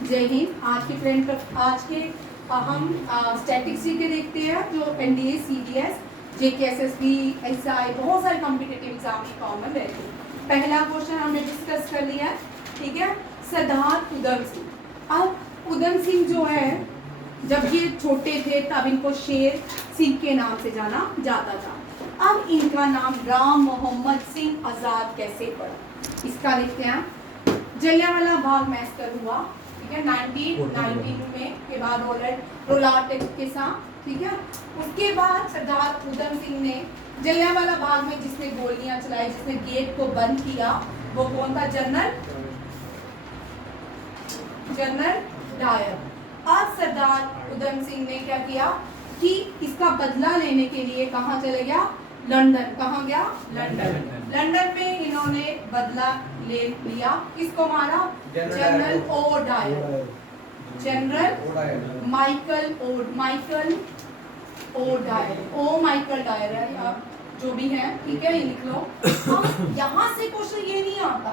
जय हिंद। आज के हम स्टैटिक्स के देखते हैं जो एनडीए, सीडीएस, जेकेएसएसबी, एसआई, बहुत सारे कॉम्पिटिटिव एग्जाम में कॉमन रहते हैं। पहला क्वेश्चन हमने डिस्कस कर लिया, ठीक है। सिद्धार्थ उधम सिंह। अब उधम सिंह जो है, जब ये छोटे थे तब इनको शेर सिंह के नाम से जाना जाता था। अब इनका नाम राम मोहम्मद सिंह आजाद कैसे पड़ा, इसका देखते हैं। जलियांवाला बाग मैसेकर हुआ, ठीक है, 1919 में के बाद रोलाट एक्ट के साथ, ठीक है। उसके बाद सिद्धार्थ उधम सिंह ने जलियांवाला बाग में जिसने गोलियां चलाई, जिसने गेट को बंद किया, वो कौन था? General Dyer. आज सिद्धार्थ उधम सिंह ने क्या किया कि इसका बदला लेने के लिए कहाँ चले गया? लंदन। कहाँ गया? लंदन में इन्होंने बदला ले लिया। किसको मारा? General O'Dwyer, general Michael Dyer है, या जो भी है, ठीक है, ये लिख लो। अब यहाँ से क्वेश्चन ये नहीं आता,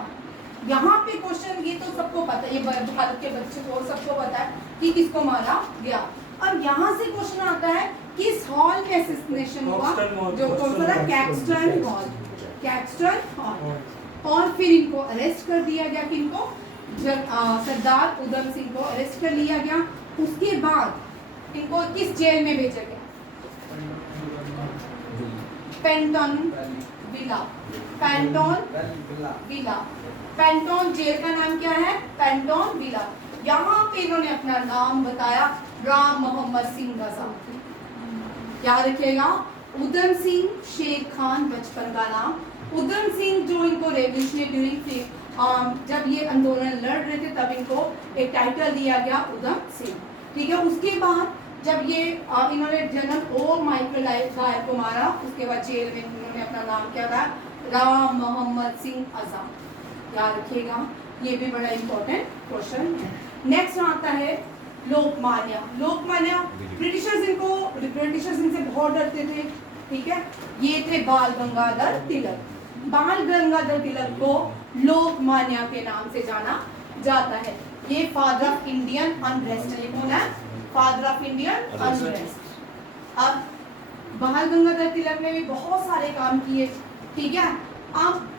यहाँ पे क्वेश्चन ये तो सबको पता है, ये भारत के बच्चे को सबको पता है कि किसको मारा गया। अब यहाँ से क्वेश्चन आता है किस हॉल में असैसिनेशन हुआ, जो कौन सा था? Caxton hall. और फिर इनको अरेस्ट कर दिया गया। किनको? सिद्धार्थ उधम सिंह को अरेस्ट कर लिया गया। उसके बाद इनको किस जेल में भेजा गया? पेंटन विला। पेंटन जेल का नाम क्या है? पेंटन विला। यहाँ पे इन्होंने अपना नाम बताया, राम मोहम्मद सिंह आजाद। क्या रखिएगा? उधम सिंह शेर खान बचपन का नाम। उधम सिंह जो इनको रेवोल्यूशनरी ड्यूरिंग जब ये आंदोलन लड़ रहे थे तब इनको एक टाइटल दिया गया उधम सिंह, ठीक है। उसके बाद जब ये इन्होंने जनरल माइकल डायर को मारा, उसके बाद जेल में इन्होंने अपना नाम क्या था? राम मोहम्मद सिंह आजाद। याद रखिएगा, ये भी बड़ा इंपॉर्टेंट क्वेश्चन है। नेक्स्ट आता है लोकमान्य। ब्रिटिशर्स इनसे बहुत डरते थे, ठीक है। ये थे बाल गंगाधर तिलक। बाल गंगाधर तिलक को लोकमान्य के नाम से जाना जाता है। ये फादर ऑफ इंडियन अनरेस्ट है। कौन है? Father of Indian unrest. अब बाल गंगाधर तिलक ने भी बहुत सारे काम किए, ठीक है। अब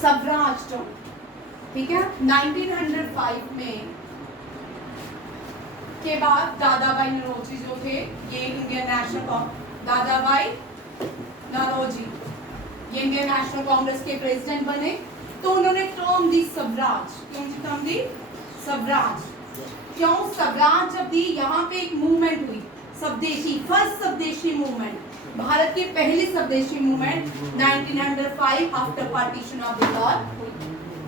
स्वराज, ठीक है, 1905 में के बाद दादाभाई नौरोजी जो थे, ये इंडियन नेशनल दादाभाई नौरोजी ये इंडियन नेशनल कांग्रेस के प्रेसिडेंट बने। तो उन्होंने टर्म दी स्वराज। टर्म दी स्वराज। क्यों स्वराज जब दी? यहाँ पे एक मूवमेंट हुई, स्वदेशी, फर्स्ट स्वदेशी मूवमेंट, भारत की पहली स्वदेशी movement 1905 after partition of Bengal हुई।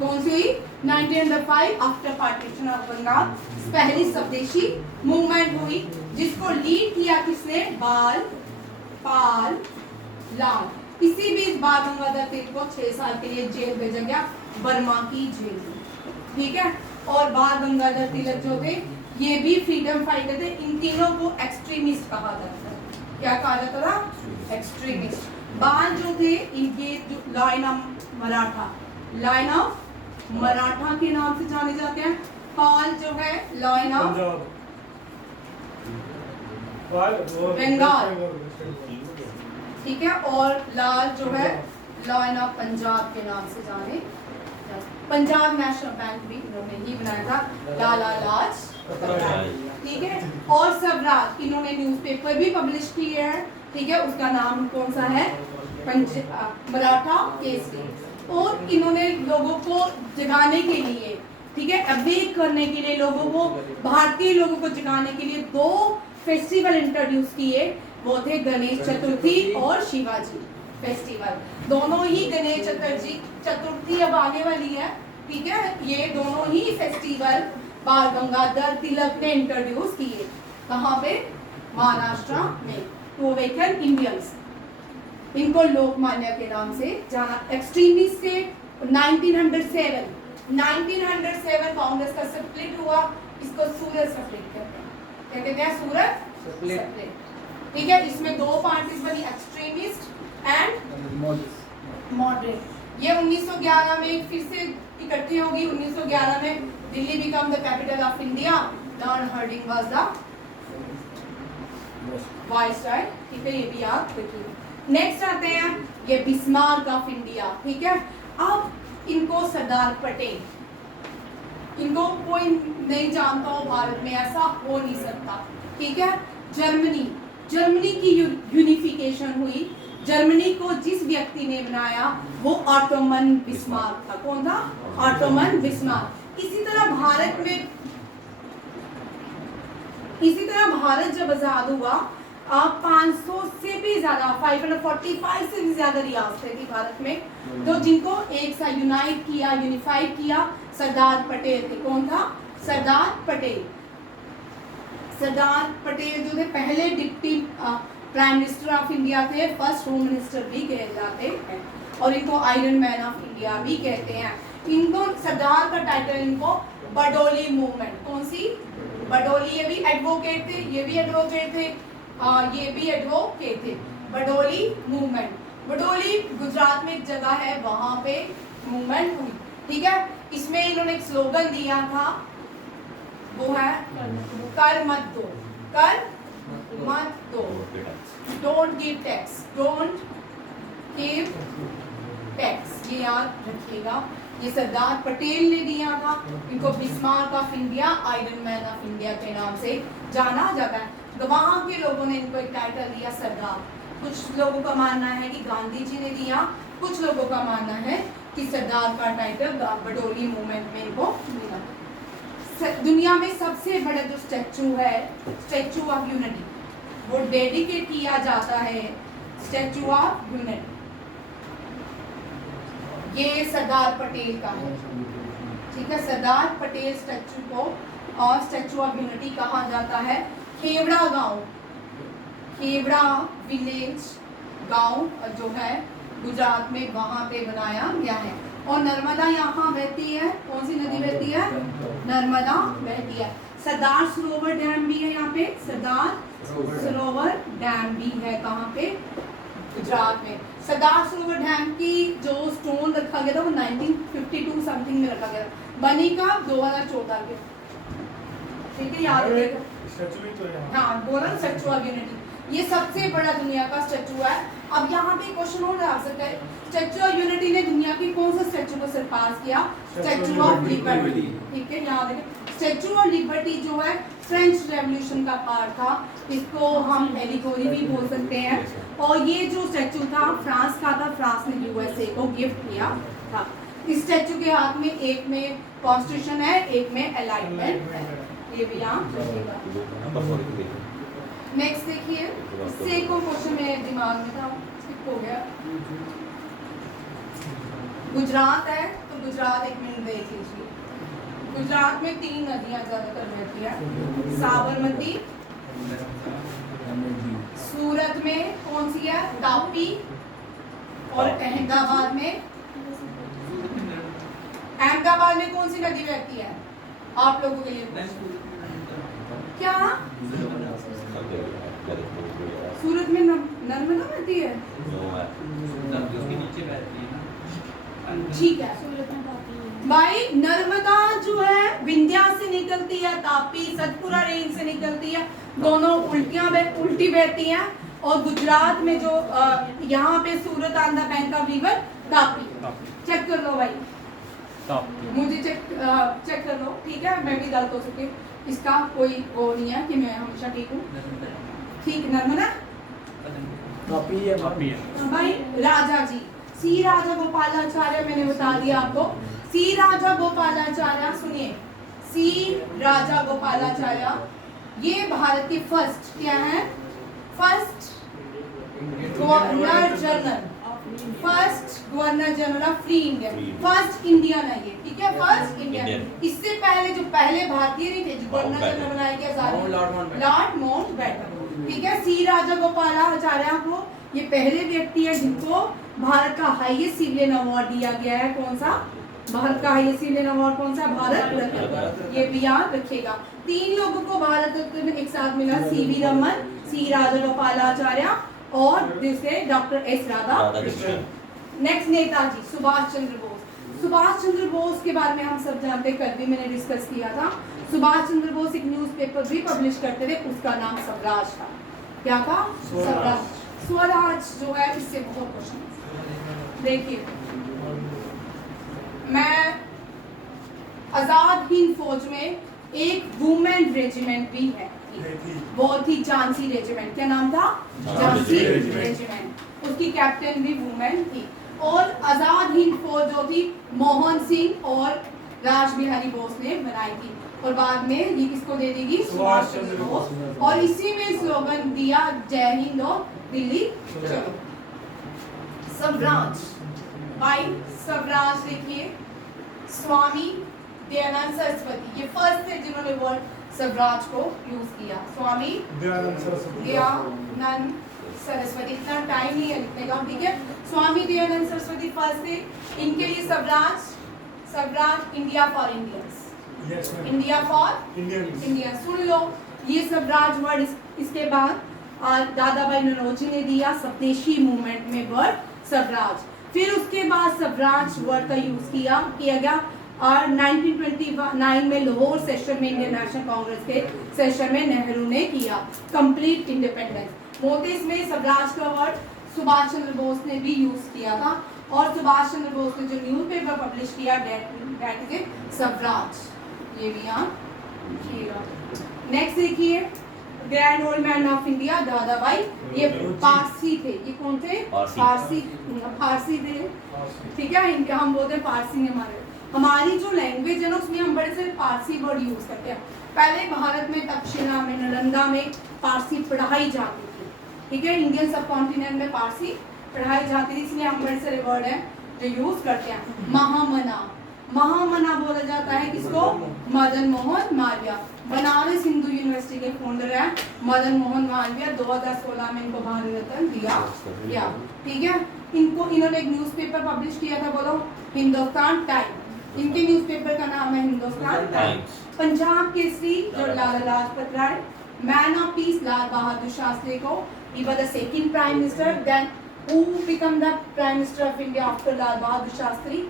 कौन सी हुई? 1905 आफ्टर पार्टीशन ऑफ बंगाल पहली स्वदेशी मूवमेंट हुई, जिसको लीड किया किसने? पाल लाल। इसी बीच बाल गंगाधर तिलक को 6 साल के लिए जेल भेजा गया, बर्मा की जेल, ठीक है। और बाल गंगाधर तिलक जो थे, ये भी फ्रीडम फाइटर थे। इन तीनों को एक्सट्रीमिस्ट कहा जाता है। क्या कहा जाता था? एक्सट्रीमिस्ट। बाल जो थे, इनके लाइन ऑफ मराठा के नाम से जाने जाते हैं। पाल जो है लाइन ऑफ बंगाल, ठीक है। और लाल जो है लाइन ऑफ पंजाब के नाम से जाने। पंजाब नेशनल बैंक भी इन्होंने ही बनाया था, लाला लाजपत, ठीक है। और स्वराज इन्होंने न्यूज़पेपर भी पब्लिश किए हैं, ठीक है। उसका नाम कौन सा है? मराठा केसरी। और इन्होंने लोगों को जगाने के लिए, ठीक है, अवेक करने के लिए, लोगों को, भारतीय लोगों को जगाने के लिए 2 फेस्टिवल इंट्रोड्यूस किए। वो थे गणेश चतुर्थी और शिवाजी फेस्टिवल। दोनों ही गणेश चतुर्थी अब आने वाली है, ठीक है। ये दोनों ही फेस्टिवल बाल गंगाधर तिलक ने इंट्रोड्यूस किए। कहाँ पे? महाराष्ट्र में, टू अवेकन इंडियंस। इनको लोकमान्य के नाम से जाना। एक्सट्रीमिस्ट से 1907 कांग्रेस का स्प्लिट हुआ। इसको सूरत स्प्लिट कहते हैं। क्या कहते हैं? सूरत स्प्लिट, ठीक है। इसमें 2 पार्टीज बनी, एक्सट्रीमिस्ट एंड मॉडरेट। ये 1911 में फिर से इकट्ठी होगी। 1911 में Delhi become the capital of India. Lord Hardinge was the viceroy. ठीक है, ये भी याद रखिए। नेक्स्ट आते हैं ये बिस्मार्क ऑफ इंडिया। ठीक है, अब इनको सरदार पटेल, इनको कोई नहीं जानता हो भारत में, ऐसा हो नहीं सकता। ठीक है, जर्मनी की यूनिफिकेशन हुई। जर्मनी को जिस व्यक्ति ने बनाया वो ऑटोमन बिस्मार्क था। कौन था? Ottoman Bismarck. इसी तरह भारत जब आजाद हुआ 500 से भी ज्यादा 545 से भी ज्यादा रियासतें थी भारत में, तो जिनको एक साथ यूनिफाइड किया सरदार पटेल थे। कौन था? सरदार पटेल। सरदार पटेल जो थे पहले deputy prime minister of India थे, फर्स्ट होम मिनिस्टर भी कहे जाते हैं, और इनको आयरन मैन ऑफ इंडिया भी कहते हैं। इनको सरदार का टाइटल इनको बडोली मूवमेंट। कौन सी? बडोली। ये भी एडवोकेट थे, ये भी एडवोकेट थे, ये भी एडवोकेट थे। बडोली मूवमेंट, बडोली गुजरात में एक जगह है, वहां पे मूवमेंट हुई। ठीक है, इसमें इन्होंने एक स्लोगन दिया था, वो है कर मत दो, कर मत दो, don't give tax, don't give tax. ये याद रखिएगा, ये सरदार पटेल ने दिया था। इनको Bismarck of India, iron man of India के नाम से जाना जाता है। तो वहाँ के लोगों ने इनको एक टाइटल दिया सरदार। कुछ लोगों का मानना है कि गांधी जी ने दिया, कुछ लोगों का मानना है कि सरदार का टाइटल बडोली मूवमेंट में इनको मिला। दुनिया में सबसे बड़ा जो स्टैचू है, स्टैचू ऑफ यूनिटी, वो डेडिकेट किया जाता है स्टैचू ऑफ यूनिटी, ये सरदार पटेल का है। ठीक है, सरदार पटेल स्टैचू को और स्टैचू ऑफ यूनिटी कहा जाता है खेवड़ा गांव, खेवड़ा विलेज गांव जो है गुजरात में, वहां पे बनाया गया है। और नर्मदा यहाँ बहती है। कौन सी नदी बहती है? नर्मदा बहती है। सरदार सरोवर डैम भी है यहाँ पे, सरदार सरोवर डैम भी है। कहाँ पे? गुजरात में। सरदार सरोवर डैम की जो स्टोन रखा गया था वो 1952 समथिंग में रखा गया, बनी का 2014 के। ठीक है, याद रखिएगा। हाँ, बोला स्टैचू ऑफ यूनिटी, ये सबसे बड़ा दुनिया का स्टैचू है। अब यहाँ पे क्वेश्चन और आ सकता है, स्टैचू ऑफ यूनिटी ने दुनिया की कौन सा स्टैचू को सरपास किया? Statue of liberty. ठीक है, याद रखें। स्टैचू ऑफ लिबर्टी जो है फ्रेंच रेवोल्यूशन का पार्ट था, इसको हम एलिगोरी भी बोल सकते हैं। और ये जो स्टैचू था फ्रांस का था, फ्रांस ने यूएसए को गिफ्ट किया था। इस स्टैचू के हाथ में एक में कॉन्स्टिट्यूशन है, एक में अलाइनमेंट है, ये भी आप रखिएगा। नेक्स्ट देखिए, इससे एक और क्वेश्चन मेरे दिमाग में था, स्किप हो गया। गुजरात है तो गुजरात एक मिनट देख लीजिए। गुजरात में 3 नदियां ज्यादातर बहती है, साबरमती, सूरत में कौन सी है? तापी, और अहमदाबाद में कौन सी नदी बहती है? आप लोगों के लिए क्या? सूरत में नर्मदा बहती है। ठीक है भाई, नर्मदा जो है विंध्या से निकलती है, तापी सतपुरा रेंज से निकलती है, दोनों उल्टी बहती हैं। और गुजरात में जो यहाँ पे Surat on the bank of river Tapi. Check कर लो भाई, मुझे चेक कर लो। ठीक है, मैं भी गलत हो सके, इसका कोई वो नहीं है कि मैं हमेशा ठीक हूँ। ठीक, नर्मदा भाई। राजा जी, सी राजा गोपालाचार्य, मैंने बता दिया आपको। सी राजा गोपालाचार्य, सुनिए, सी राजा गोपालाचार्य ये भारत के फर्स्ट क्या है? First governor general of free India, first Indian है ये। ठीक है, फर्स्ट इंडियन। इससे पहले जो पहले भारतीय नहीं थे जो गवर्नर जनरल बनाया गया, लॉर्ड माउंटबेटन। ठीक है, सी राजा गोपालाचार्य को ये पहले व्यक्ति है जिनको भारत का हाईएस्ट सिविलियन अवार्ड दिया गया है। कौन सा? भारत का हाईएस्ट सिविलियन अवार्ड कौन सा? भारत रत्न। ये भी याद रखिएगा। 3 लोगों को भारत रत्न एक साथ मिला, सीवी रमन, सी राजा गोपालाचार्य और दूसरे डॉक्टर एस राधाकृष्णन। नेक्स्ट, नेताजी सुभाष चंद्र बोस। सुभाष चंद्र बोस के बारे में हम सब जानते हैं, कल भी मैंने डिस्कस किया था। सुभाष चंद्र बोस एक न्यूज़पेपर भी पब्लिश करते थे, उसका नाम स्वराज था। क्या था? स्वराज। स्वराज जो है, इससे बहुत क्वेश्चन। देखिए, मैं आजाद हिंद फौज में एक वुमेन रेजिमेंट भी है, वो थी झांसी रेजिमेंट। क्या नाम था? झांसी रेजिमेंट। उसकी कैप्टन भी वुमेन थी। और आजाद हिंद फौज जो थी मोहन सिंह और राज बिहारी बोस ने बनाई थी, और बाद में ये किसको दे देगी? सुभाष चंद्र बोस। और इसी में स्लोगन दिया जय हिंद और दिल्ली चलो। स्वराज, भाई स्वराज देखिए, स्वामी दयानंद सरस्वती, ये फर्स्ट थे जिन्होंने वर्ड स्वराज को यूज किया। स्वामी दयानंद सरस्वती। इतना टाइम नहीं है लिखने का, ठीक है। स्वामी दयानंद सरस्वती फर्स्ट थे। इनके लिए Swaraj India for Indians, India for Indians. सुन लो, ये स्वराज वर्ड इसके बाद दादा भाई नौरोजी ने दिया स्वदेशी मूवमेंट में वर्ड स्वराज। फिर उसके बाद स्वराज वर्ड का यूज किया गया और 1929 में लाहौर सेशन में इंडियन नेशनल कांग्रेस के सेशन में नेहरू ने किया कंप्लीट इंडिपेंडेंस। मोटिस में स्वराज का वर्ड सुभाष चंद्र बोस ने भी यूज किया था, और सुभाष चंद्र बोस ने जो न्यूज़पेपर पब्लिश किया दैट इज स्वराज। ये भी यहाँ नेक्स्ट देखिए, grand old man of India दादा भाई, ये पारसी थे। ये कौन थे? फारसी थे, ठीक है। इनके हम बोलते हैं पारसी ने हमारी जो लैंग्वेज है ना, उसमें हम बड़े सारे पारसी वर्ड यूज करते हैं। पहले भारत में तक्षशिला में नालंदा में पारसी पढ़ाई जाती थी, ठीक है। इंडियन सब कॉन्टिनेंट में पारसी पढ़ाई जाती थी, इसलिए हम बड़े सारे वर्ड हैं जो यूज करते हैं। महामना बोला जाता है किसको? मदन मोहन मालवीय। बनारस हिंदू यूनिवर्सिटी के फाउंडर है मदन मोहन मालवीय। 2016 में इनको भारत रत्न दिया, ठीक है। इन्होंने एक न्यूज़पेपर पब्लिश किया था, बोलो, हिंदुस्तान टाइम्स। इनके न्यूज़पेपर का नाम है हिंदुस्तान टाइम्स। पंजाब केसरी जो Lala Lajpat Rai, man of peace Lal Bahadur Shastri को, he was the second prime minister. Then who became the prime minister of India after Lal Bahadur Shastri?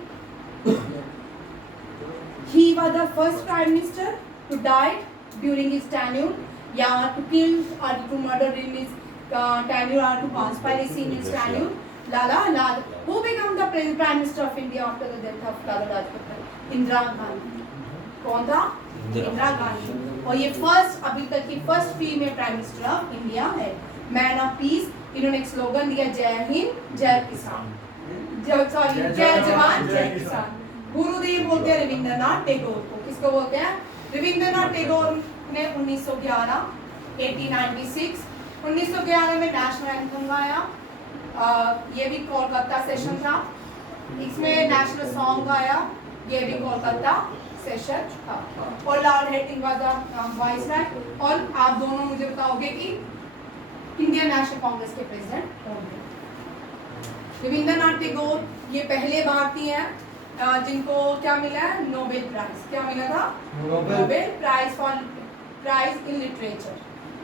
He was the first prime minister who died during his tenure, to kill or to murder in his tenure or to conspiracy in his tenure. Who became the prime minister of India after the death of Lala Lajpat Rai? Indira Gandhi. कौन था? इंदिरा गांधी। और ये first, अभी तक की first female prime minister of India है। Man of peace, इन्होंने एक स्लोगन दिया जय हिंद जय किसान, जय जवान जय किसान। गुरुदेव बोलते हैं रविंद्रनाथ टैगोर को। किसको बोलते हैं? रविंद्रनाथ टैगोर ने 1911 1911 में नेशनल एंथम गाया। ये भी कोलकाता सेशन था। इसमें नेशनल सॉन्ग गाया, ये भी कोलकाता सेशन था। और Lord Hastings was the viceroy. और आप दोनों मुझे बताओगे कि इंडियन नेशनल कांग्रेस के प्रेसिडेंट कौन है? रविंद्रनाथ टैगोर ये पहले भारतीय हैं जिनको क्या मिला है? Nobel prize. क्या मिला था? Nobel prize in literature.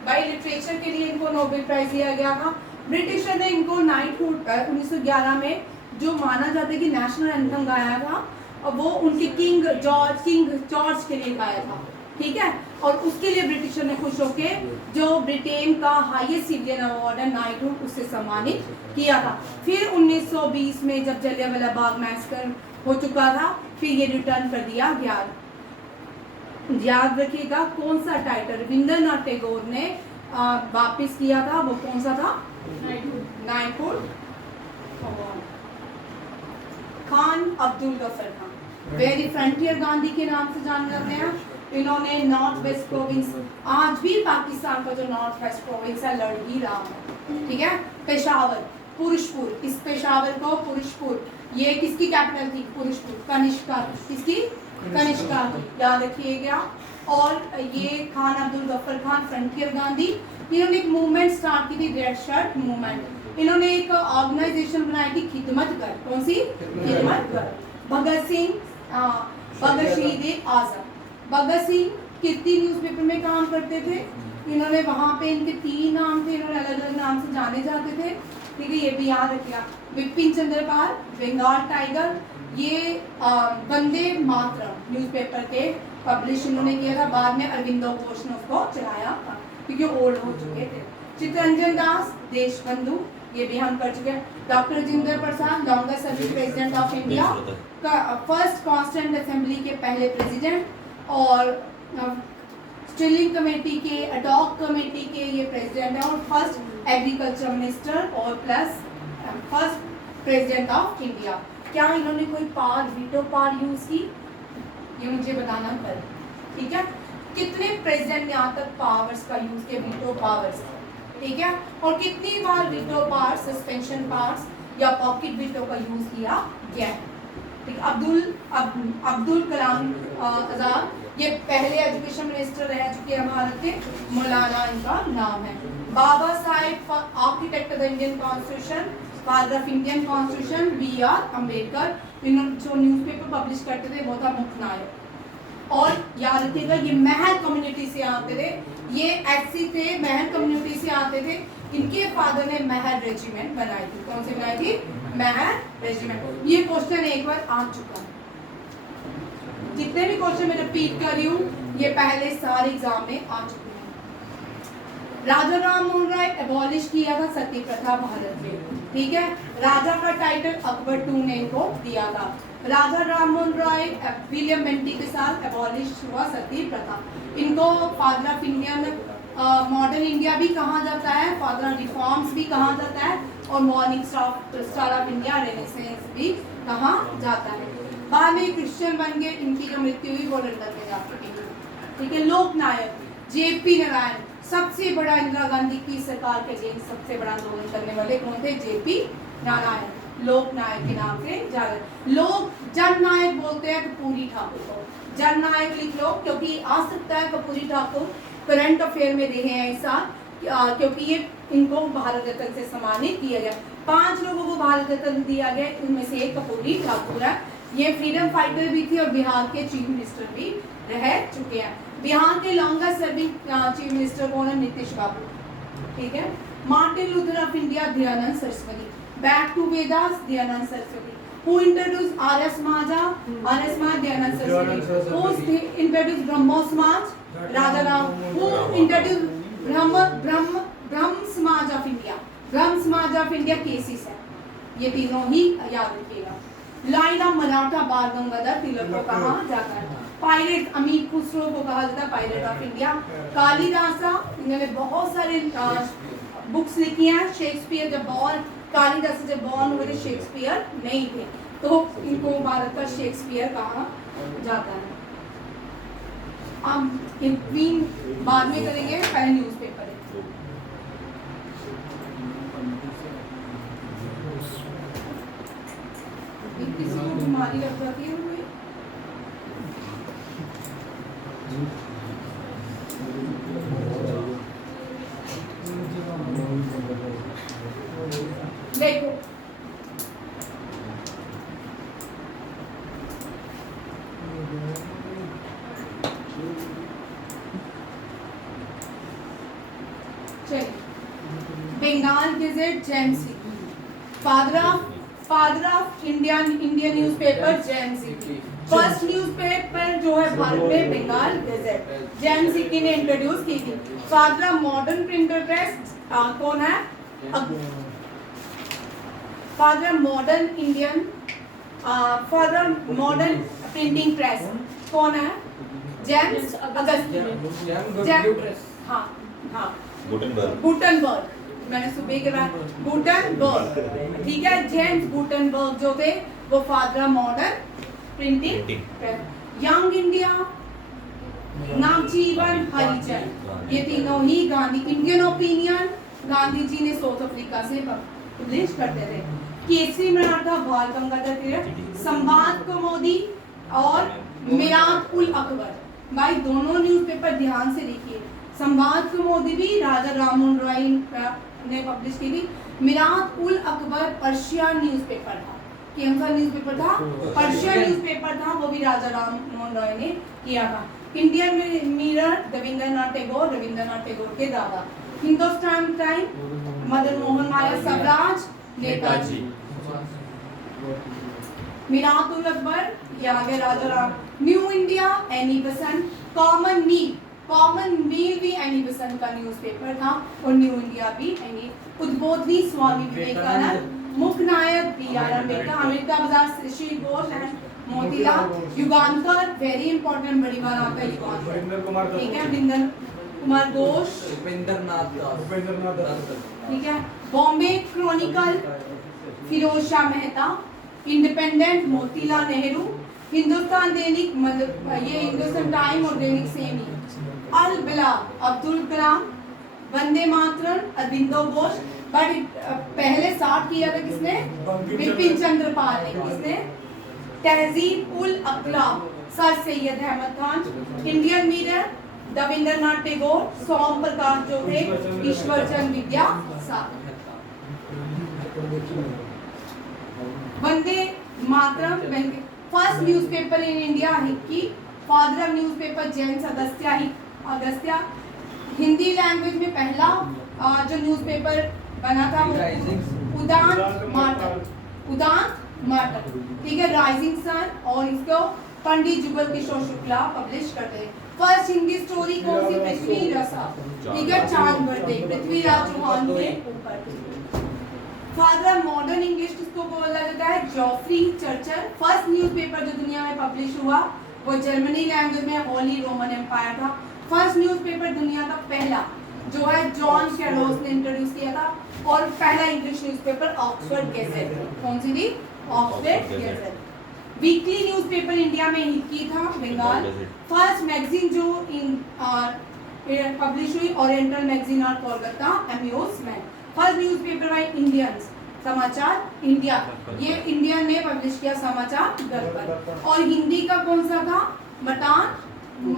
भाई लिटरेचर के लिए इनको नोबेल प्राइज दिया गया था। ब्रिटिशर ने इनको नाइटहुड 1911 में जो माना जाता है कि नेशनल एंथम गाया था, और वो उनके किंग जॉर्ज के लिए गाया था, ठीक है। और उसके लिए ब्रिटिशर ने खुश होके जो ब्रिटेन का हाईएस्ट सिविलियन अवार्ड है नाइटहुड, उससे सम्मानित किया था। फिर 1920 में जब जलियांवाला बाग मैसेकर हो चुका था, फिर ये रिटर्न कर दिया गया। याद रखिएगा कौन सा टाइटल रविंद्रनाथ टैगोर ने वापस किया था, वो कौन सा था? Knighthood. Khan Abdul Gruffudd Khan, very frontier Gandhi के नाम से जाने जाते हैं। इन्होंने नॉर्थ वेस्ट प्रोविंस, आज भी पाकिस्तान का जो नॉर्थ वेस्ट प्रोविंस है लड़ ही रहा है, ठीक है। पेशावर, पुरुषपुर, इस पेशावर को पुरुषपुर, ये किसकी कैपिटल थी? पुरुषपुर। कनिष्का, किसकी? कनिष्का की, याद रखिएगा। और ये खान अब्दुल गफर खान फ्रंटियर गांधी, इन्होंने एक मूवमेंट स्टार्ट की थी, रेड शर्ट मूवमेंट। इन्होंने एक ऑर्गेनाइजेशन बनाई थी खिदमत कर। कौन सी? खिदमत कर। भगत सिंह, भगत शहीद आजम। भगत सिंह कीर्ति न्यूज़पेपर में काम करते थे। इन्होंने वहाँ पे इनके 3 नाम थे, इन्होंने अलग अलग नाम से जाने जाते थे, ठीक है। ये भी याद रखिएगा। विपिन चंद्र पाल, बंगाल टाइगर, ये वंदे मातरम न्यूज़पेपर के पब्लिश इन्होंने किया था। बाद में अरविंदो घोष ने उसको चलाया था क्योंकि ओल्ड हो चुके थे। चित्तरंजन दास देशबंधु, ये भी हम कर चुके हैं। Doctor Rajendra Prasad longest serving president of India, first constituent assembly के पहले प्रेसिडेंट, और स्टिलिंग कमेटी के, अडॉक कमेटी के ये प्रेसिडेंट है, और फर्स्ट एग्रीकल्चर मिनिस्टर और plus first president of India. क्या इन्होंने कोई पावर, वीटो पावर यूज की, ये मुझे बताना कल, ठीक है। कितने प्रेसिडेंट ने यहाँ तक पावर्स का यूज किया, वीटो पावर्स, ठीक है, और कितनी बार वीटो पावर, सस्पेंशन पावर्स या पॉकेट वीटो का यूज किया गया है, ठीक। अब्दुल कलाम आजाद, ये पहले एजुकेशन मिनिस्टर रह चुके हैं भारत के, मौलाना इनका नाम है। Baba Saheb architect of the Indian constitution, father of Indian constitution, B.R. Ambedkar, इन्होंने जो न्यूज़पेपर पब्लिश करते थे वो था मुख्यनायक। और याद रखिएगा ये महल कम्युनिटी से आते थे, ये एचसी थे, महल कम्युनिटी से आते थे। इनके फादर ने महल रेजिमेंट बनाई थी। कौन सी बनाई थी? महल रेजिमेंट। ये क्वेश्चन एक बार आ चुका है, जितने भी क्वेश्चन मैं रिपीट कर रही हूँ ये पहले सारे एग्जाम में आ चुके हैं। राजा राम मोहन राय एबॉलिश किया था सती प्रथा भारत में, ठीक है। राजा का टाइटल अकबर II ने इनको दिया था। राजा राम मोहन राय विलियम बेंटी के साथ एबॉलिश हुआ सती प्रथा। इनको father of Indian, modern India भी कहा जाता है, फादर ऑफ रिफॉर्म्स भी कहा जाता है, और morning star of India, renaissance भी कहा जाता है। बाद में क्रिश्चियन बन गए, इनकी जो मृत्यु हुई वो लंदन में जा चुकी है, ठीक है। लोकनायक JP नारायण, सबसे बड़ा इंदिरा गांधी की सरकार के अगेंस्ट सबसे बड़ा आंदोलन करने वाले कौन थे? JP नारायण, लोकनायक के नाम से जाने। लोग जननायक बोलते हैं कपूरी ठाकुर को, जननायक लिख लो, क्योंकि आ सकता है कपूरी ठाकुर करंट अफेयर में रहे हैं इस साल, क्योंकि ये इनको भारत रत्न से सम्मानित किया गया। 5 लोगों को भारत रत्न दिया गया, उनमें से एक कपूरी ठाकुर है। ये फ्रीडम फाइटर भी थी और बिहार के चीफ मिनिस्टर भी रह चुके हैं। बिहार के लॉन्गेस्ट सर्विंग चीफ मिनिस्टर कौन है? नीतीश बाबू, ठीक है। Martin Luther of India, Dayanand Saraswati. Back to Vedas, Dayanand Saraswati. Who introduced Arya Samaj? Arya समाज दयानंद सरस्वती। Who introduced ब्रह्मो समाज? राजा राम। Who introduced ब्रह्म समाज ऑफ इंडिया? ब्रह्म समाज ऑफ इंडिया केसीस है। ये तीनों ही याद रखिएगा। लाइन ऑफ मराठा बाल गंगाधर तिलक को कहा जाता है। पायरेट अमित खुसरो को कहा जाता है पायरेट ऑफ इंडिया। कालिदासा, इन्होंने बहुत सारे बुक्स लिखी हैं। शेक्सपियर जब बॉर्न, कालिदास जब बॉर्न हुए थे शेक्सपियर नहीं थे, तो इनको भारत का शेक्सपियर कहा जाता है। अब इन बाद में करेंगे, पहले न्यूज़पेपर है। किसी को बीमारी लग जाती है कोई? देखो चलिए, Bengal gazette James city, father of Indian newspaper James city. First newspaper जो है भारत में बंगाल गजेट, जेम्स सिटी ने इंट्रोड्यूस की थी। Father of modern printer press कौन है? Father modern Indian, father modern printing press कौन है? James Augustine. हाँ हाँ, गुटेनबर्ग, मैंने सुबह के बाद गुटेनबर्ग, ठीक है। जेम्स गुटेनबर्ग जो थे वो father modern printing press. Young India, Navjivan Harijan, ये तीनों ही गांधी, इंडियन ओपिनियन गांधी जी ने साउथ अफ्रीका से पब्लिश करते थे। केसरी मराठा बाल गंगाधर तिलक, संवाद कौमुदी और मिरात उल अकबर। भाई दोनों न्यूज़पेपर ध्यान से देखिए, संवाद कौमुदी भी राजा राम मोहन राय ने पब्लिश की थी। मिरात उल अकबर पर्शियन न्यूज़पेपर था। कौन सा न्यूज़पेपर था? पर्शियन न्यूज़पेपर था, वो भी राजा राम मोहन राय ने किया था। इंडियन मिरर रविंद्रनाथ टैगोर के दादा। हिंदुस्तान टाइम मदन मोहन मालवीय, स्वराज नेताजी। मिरातुल अकबर, ये आ गया Raja Ram. New India Annie Besant, commonweal भी एनी बेसेंट का न्यूज़पेपर था और न्यू इंडिया भी Annie. Udbodhani Swami Vivekananda, Mooknayak B R. Ambedkar, Amrita Bazar Shri Ghosh and Motilal. Yugantar very important, बड़ी बार आता है युगांतर, ठीक है, वृंदर कुमार घोष, उपेंद्रनाथ दास, ठीक है। बॉम्बे क्रॉनिकल फिरोज शाह मेहता, इंडिपेंडेंट मोतीलाल नेहरू, हिंदुस्तान दैनिक मतलब ये हिंदुस्तान टाइम और दैनिक सेम ही। अल बिला अब्दुल कलाम, वंदे मातरम अरविंदो घोष। बट पहले स्टार्ट किया था किसने? बिपिन चंद्र पाल ने। किसने? Tahzeeb ul Akhlaq sir Syed Ahmad Khan. Indian mirror Rabindranath Tagore, Som Prakash जो थे Ishwarchand Vidyasagar. Vande Mataram first newspaper in India Hicky, father of newspaper James Augustus. Hindi language में पहला जो न्यूज़पेपर बना था वो उदांत मार्टर, ठीक है, राइजिंग सन, और इसको पंडित जुगल किशोर शुक्ला पब्लिश करते हैं। फर्स्ट हिंदी स्टोरी कौन सी? पृथ्वी रसा, ठीक है, चांद बर्थडे, पृथ्वीराज चौहान के ऊपर। फादर मॉडर्न इंग्लिश किसको बोला जाता है? जॉफ्री चर्चर। फर्स्ट न्यूज़पेपर जो दुनिया में पब्लिश हुआ वो जर्मनी लैंग्वेज में होली रोमन एम्पायर था। फर्स्ट न्यूज़पेपर दुनिया का पहला जो है जॉन कैरोस ने इंट्रोड्यूस किया था, और पहला इंग्लिश न्यूज़पेपर ऑक्सफोर्ड गैजेट। कौन सी थी? Oxford gadget. Weekly newspaper India में हिक्की था, बंगाल। फर्स्ट मैगजीन जो पब्लिश हुई ओरिएंटल मैगजीन और Kolkata amusement. First newspaper by Indians समाचार इंडिया, ये इंडियन ने पब्लिश किया समाचार दर्पण। और हिंदी का कौन सा था? मटान जो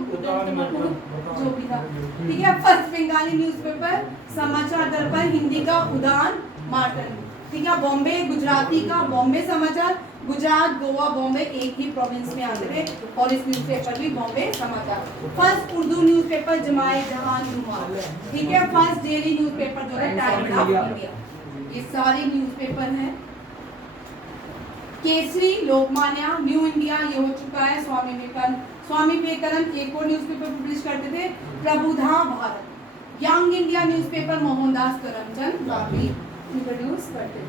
भी था, ठीक है। फर्स्ट बंगाली न्यूज़पेपर समाचार दर्पण, हिंदी का उदान मार्टन, ठीक है। बॉम्बे गुजराती का बॉम्बे समाचार, गुजरात गोवा बॉम्बे एक ही प्रोविंस में आते थे, और इस न्यूज़पेपर भी बॉम्बे समाचार। फर्स्ट उर्दू न्यूज़पेपर जमाए जहान रुमाल, ठीक है। फर्स्ट डेली न्यूज़पेपर जो है टाइम्स ऑफ इंडिया। ये सारे न्यूज़पेपर हैं। केसरी लोकमान्य, न्यू इंडिया ये हो चुका है। स्वामी विवेकानंद एक और न्यूज़पेपर पब्लिश करते थे, Prabuddha Bharat. Young India newspaper Mohandas Karamchand Gandhi introduce करते थे।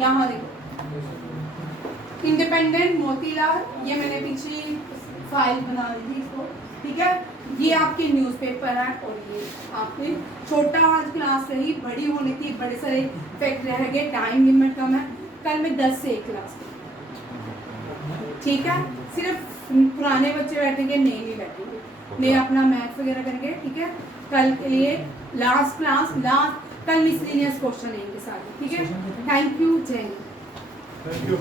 यहाँ देखो इंडिपेंडेंट मोतीलाल, ये मैंने पिछली फाइल बना दी थी इसको, ठीक है। ये आपके न्यूज़पेपर है, और ये आपके छोटा आज क्लास रही, बड़ी होने की बड़े सारे फैक्ट रह गए, टाइम लिमिट कम है। कल मैं 10 से 1 क्लास, ठीक है। सिर्फ पुराने बच्चे बैठेंगे, नहीं बैठेंगे, नहीं अपना मैथ वगैरह करेंगे, ठीक है। कल के लिए लास्ट क्लास, कल मिसलिनियस क्वेश्चन है इनके साथ, ठीक है। थैंक यू, जय हिंद। Thank you.